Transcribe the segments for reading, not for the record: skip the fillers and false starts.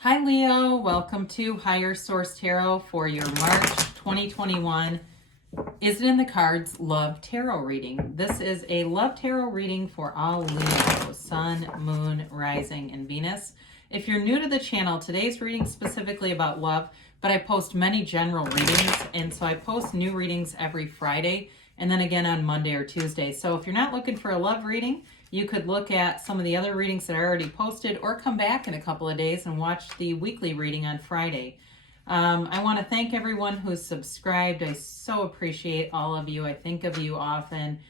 Hi Leo, welcome to Higher Source Tarot for your March 2021 Is It in the Cards Love Tarot reading. This is a love tarot reading for all Leo, Sun, Moon, Rising, and Venus. If you're new to the channel, today's reading is specifically about love, but I post many general readings, and so I post new readings every Friday and then again on Monday or Tuesday. So if you're not looking for a love reading, you could look at some of the other readings that I already posted or come back in a couple of days and watch the weekly reading on Friday. I want to thank everyone who's subscribed. I so appreciate all of you. I think of you often,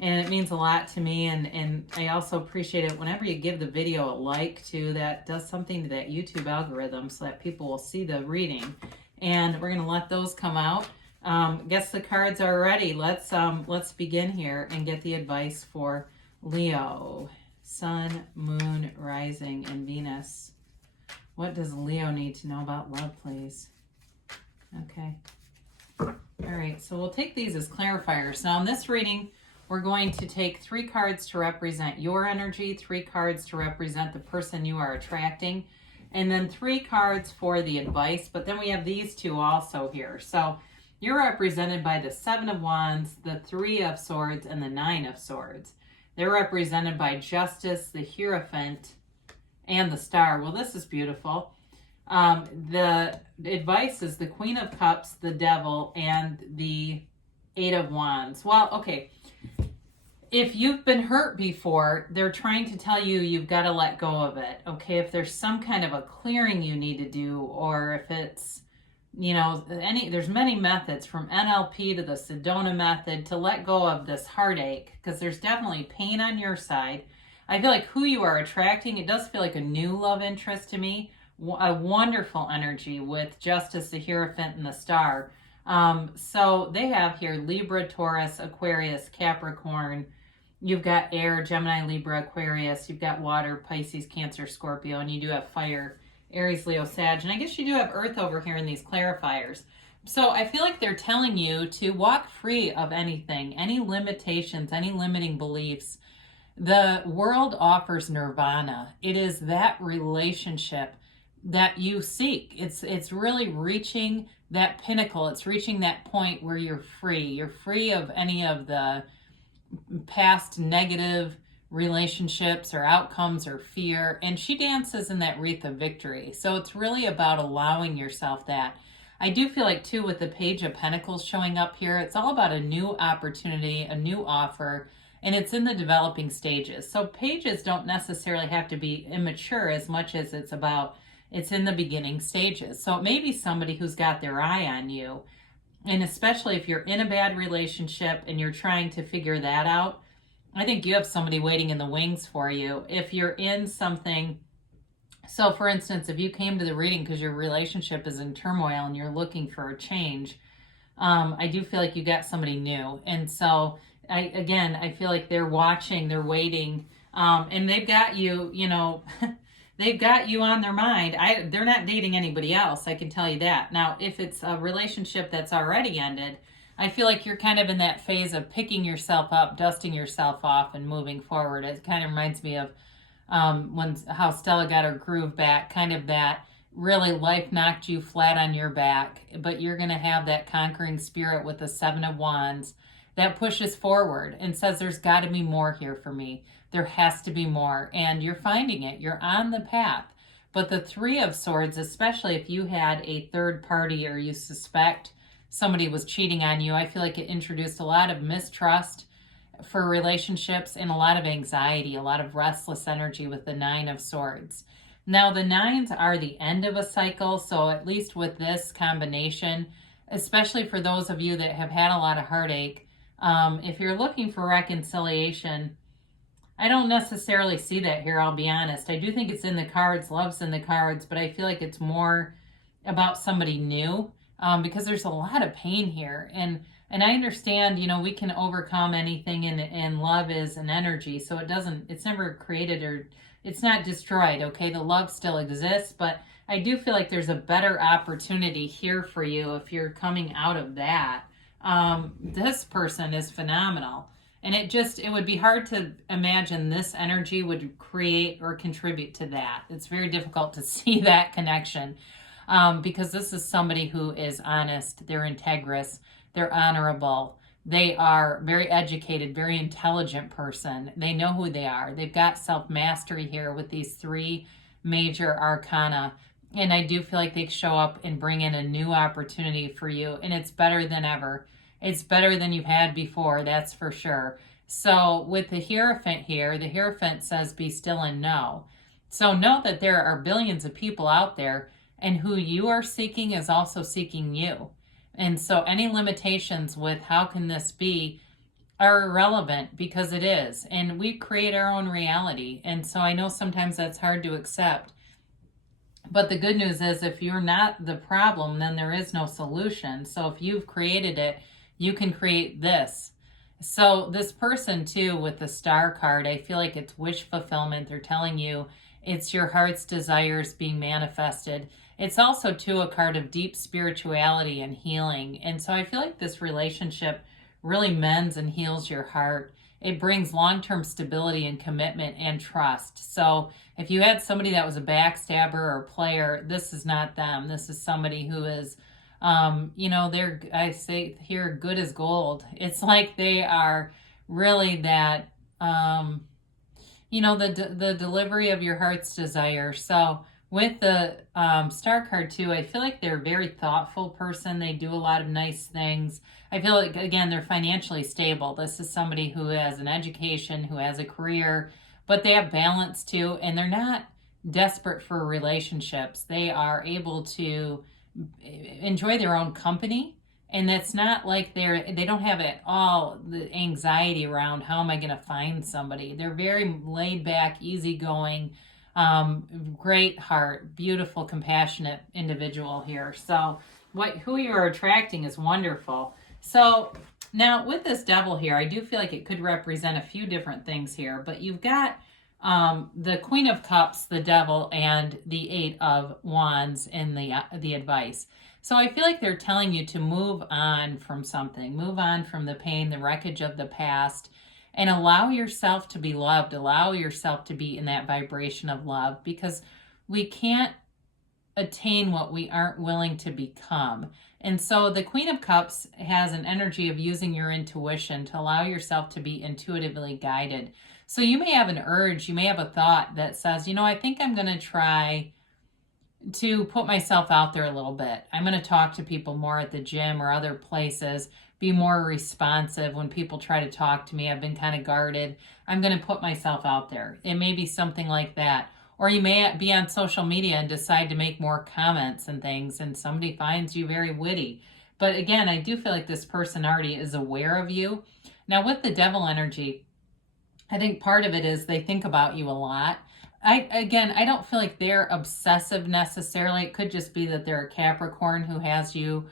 and it means a lot to me. And I also appreciate it whenever you give the video a like too. That does something to that YouTube algorithm so that people will see the reading. And we're going to let those come out. Guess the cards are ready. Let's begin here and get the advice for Leo, Sun, Moon, Rising, and Venus. What does Leo need to know about love, please? Okay. All right, so we'll take these as clarifiers. Now, in this reading, we're going to take 3 cards to represent your energy, 3 cards to represent the person you are attracting, and then 3 cards for the advice. But then we have these 2 also here. So you're represented by the 7 of Wands, the 3 of Swords, and the 9 of Swords. They're represented by Justice, the Hierophant, and the Star. Well, this is beautiful. The advice is the Queen of Cups, the Devil, and the 8 of Wands. Well, okay. If you've been hurt before, they're trying to tell you you've got to let go of it. Okay, if there's some kind of a clearing you need to do, or if it's, there's many methods from NLP to the Sedona method to let go of this heartache, because there's definitely pain on your side. I feel like who you are attracting, it does feel like a new love interest to me. A wonderful energy with Justice, the Hierophant, and the Star. So they have here Libra, Taurus, Aquarius, Capricorn. You've got air, Gemini, Libra, Aquarius. You've got water, Pisces, Cancer, Scorpio, and you do have fire, Aries, Leo, Sag, and I guess you do have Earth over here in these clarifiers. So I feel like they're telling you to walk free of anything, any limitations, any limiting beliefs. The world offers nirvana. It is that relationship that you seek. It's really reaching that pinnacle. It's reaching that point where you're free. You're free of any of the past negative relationships or outcomes or fear, and she dances in that wreath of victory. So it's really about allowing yourself that. I do feel like too, with the Page of Pentacles showing up here, it's all about a new opportunity, a new offer, and it's in the developing stages. So pages don't necessarily have to be immature as much as it's in the beginning stages. So it may be somebody who's got their eye on you, and especially if you're in a bad relationship and you're trying to figure that out, I think you have somebody waiting in the wings for you. If you're in something, so for instance, if you came to the reading because your relationship is in turmoil and you're looking for a change, I do feel like you got somebody new. And so I feel like they're watching, they're waiting, and they've got you, they've got you on their mind. They're not dating anybody else, I can tell you that. Now, if it's a relationship that's already ended, I feel like you're kind of in that phase of picking yourself up, dusting yourself off, and moving forward. It kind of reminds me of how Stella got her groove back, kind of that really life knocked you flat on your back, but you're going to have that conquering spirit with the 7 of Wands that pushes forward and says there's got to be more here for me. There has to be more, and you're finding it. You're on the path. But the 3 of Swords, especially if you had a third party or you suspect somebody was cheating on you, I feel like it introduced a lot of mistrust for relationships and a lot of anxiety, a lot of restless energy with the 9 of Swords. Now, the 9s are the end of a cycle, so at least with this combination, especially for those of you that have had a lot of heartache, if you're looking for reconciliation, I don't necessarily see that here, I'll be honest. I do think it's in the cards, love's in the cards, but I feel like it's more about somebody new. Because there's a lot of pain here, and I understand, we can overcome anything, and love is an energy, so it's never created or it's not destroyed. Okay, the love still exists, but I do feel like there's a better opportunity here for you if you're coming out of that. This person is phenomenal, And it would be hard to imagine this energy would create or contribute to that. It's very difficult to see that connection, because this is somebody who is honest, they're integrous, they're honorable, they are very educated, very intelligent person. They know who they are. They've got self-mastery here with these 3 major arcana. And I do feel like they show up and bring in a new opportunity for you. And it's better than ever. It's better than you've had before, that's for sure. So with the Hierophant here, the Hierophant says, be still and know. So know that there are billions of people out there, and who you are seeking is also seeking you. And so any limitations with how can this be are irrelevant, because it is. And we create our own reality. And so I know sometimes that's hard to accept. But the good news is, if you're not the problem, then there is no solution. So if you've created it, you can create this. So this person too, with the Star card, I feel like it's wish fulfillment. They're telling you it's your heart's desires being manifested. It's also too a card of deep spirituality and healing. And so I feel like this relationship really mends and heals your heart. It brings long-term stability and commitment and trust. So if you had somebody that was a backstabber or a player, this is not them. This is somebody who is, they're, I say here, good as gold. It's like they are really that, the delivery of your heart's desire. So with the Star card too, I feel like they're a very thoughtful person. They do a lot of nice things. I feel like, again, they're financially stable. This is somebody who has an education, who has a career, but they have balance too, and they're not desperate for relationships. They are able to enjoy their own company, and that's not like they don't have it all the anxiety around how am I going to find somebody. They're very laid back, easygoing, great heart, beautiful, compassionate individual here. So who you are attracting is wonderful. So now with this Devil here, I do feel like it could represent a few different things here, but you've got the Queen of Cups, the Devil, and the 8 of Wands in the advice. So I feel like they're telling you to move on from something, move on from the pain, the wreckage of the past, and allow yourself to be loved, allow yourself to be in that vibration of love, because we can't attain what we aren't willing to become. And so the Queen of Cups has an energy of using your intuition to allow yourself to be intuitively guided. So you may have an urge, you may have a thought that says, I think I'm going to try to put myself out there a little bit. I'm going to talk to people more at the gym or other places, be more responsive when people try to talk to me. I've been kind of guarded. I'm going to put myself out there. It may be something like that. Or you may be on social media and decide to make more comments and things, and somebody finds you very witty. But again, I do feel like this person already is aware of you. Now with the Devil energy, I think part of it is they think about you a lot. I don't feel like they're obsessive necessarily. It could just be that they're a Capricorn who has you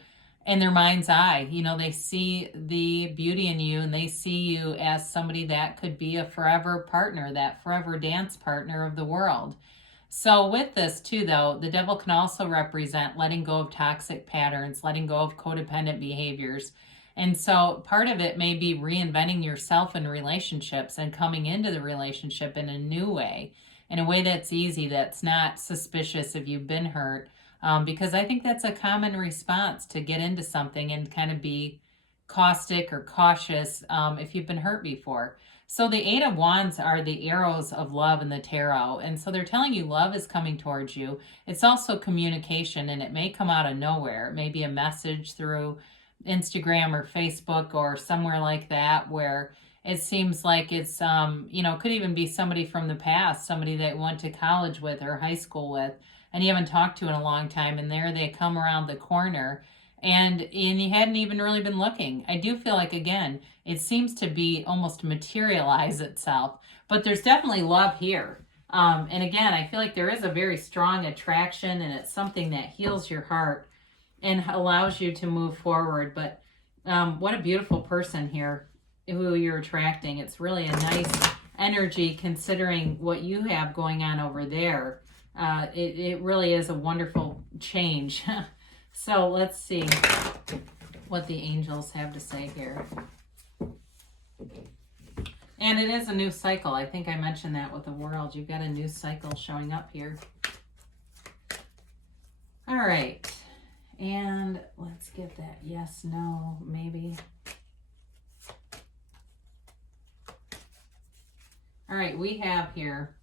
in their mind's eye. They see the beauty in you, and they see you as somebody that could be a forever partner, that forever dance partner of the world. So with this too, though, the Devil can also represent letting go of toxic patterns, letting go of codependent behaviors. And so part of it may be reinventing yourself in relationships and coming into the relationship in a new way, in a way that's easy, that's not suspicious if you've been hurt. Because I think that's a common response to get into something and kind of be caustic or cautious if you've been hurt before. So the 8 of Wands are the arrows of love in the tarot. And so they're telling you love is coming towards you. It's also communication, and it may come out of nowhere. It may be a message through Instagram or Facebook or somewhere like that, where it seems like it's, could even be somebody from the past, somebody that went to college with or high school with, and you haven't talked to in a long time, and there they come around the corner, and you hadn't even really been looking. I do feel like, again, it seems to be almost materialize itself, but there's definitely love here. And again, I feel like there is a very strong attraction, and it's something that heals your heart and allows you to move forward. But what a beautiful person here who you're attracting. It's really a nice energy considering what you have going on over there. It really is a wonderful change. So let's see what the angels have to say here. And it is a new cycle. I think I mentioned that with the world. You've got a new cycle showing up here. All right. And let's get that yes, no, maybe. All right, we have here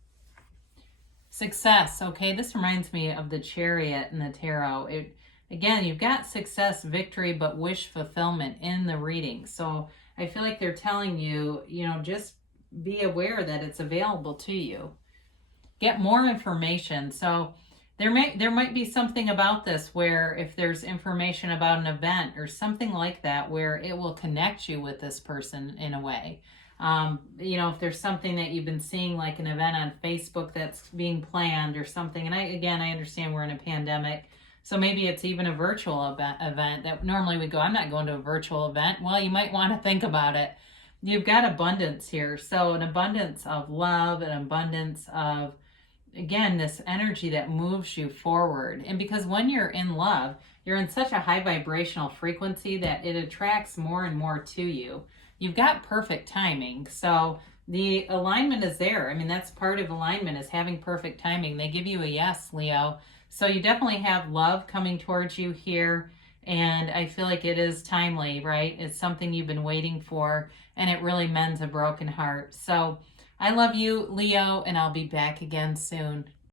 success. Okay, this reminds me of the Chariot in the tarot. Again, you've got success, victory, but wish fulfillment in the reading. So I feel like they're telling you, just be aware that it's available to you. Get more information. So there might be something about this where if there's information about an event or something like that where it will connect you with this person in a way. If there's something that you've been seeing, like an event on Facebook that's being planned or something. And I understand we're in a pandemic. So maybe it's even a virtual event that normally we go, I'm not going to a virtual event. Well, you might want to think about it. You've got abundance here. So an abundance of love, an abundance of, again, this energy that moves you forward. And because when you're in love, you're in such a high vibrational frequency that it attracts more and more to you. You've got perfect timing. So the alignment is there. I mean, that's part of alignment, is having perfect timing. They give you a yes, Leo. So you definitely have love coming towards you here. And I feel like it is timely, right? It's something you've been waiting for, and it really mends a broken heart. So I love you, Leo, and I'll be back again soon.